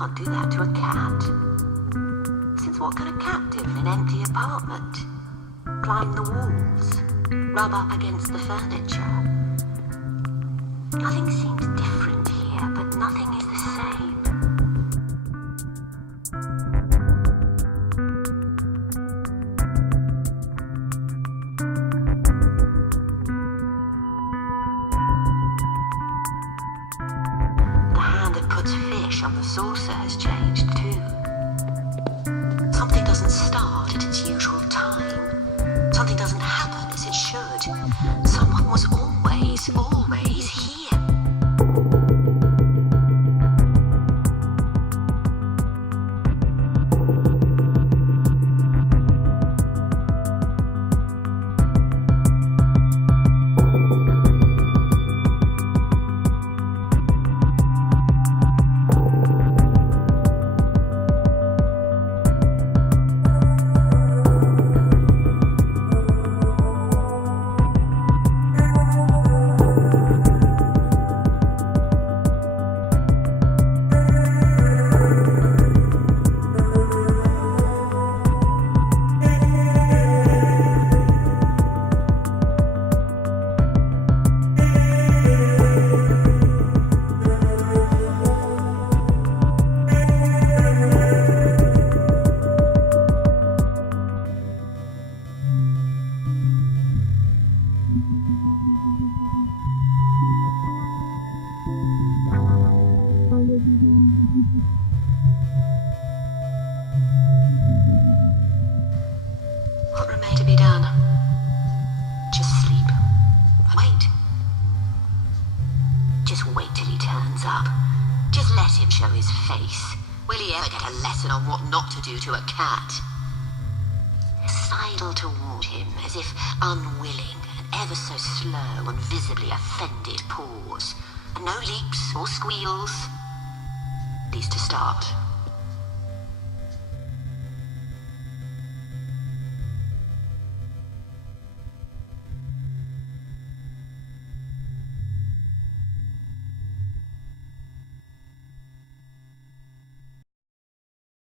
can't do that to a cat. Since what can a cat do in an empty apartment? Climb the walls, rub up against the furniture. Nothing seems different here, but nothing is the same. The hand that puts fish on the saucer has changed too. Something doesn't start at its usual time. Something doesn't happen as it should. Someone was always here. What remained to be done? Just sleep. Wait. Just wait till he turns up. Just let him show his face. Will he ever get a lesson on what not to do to a cat? Sidle toward him as if unwilling, and ever so slow and visibly offended paws. And no leaps or squeals. At least to start.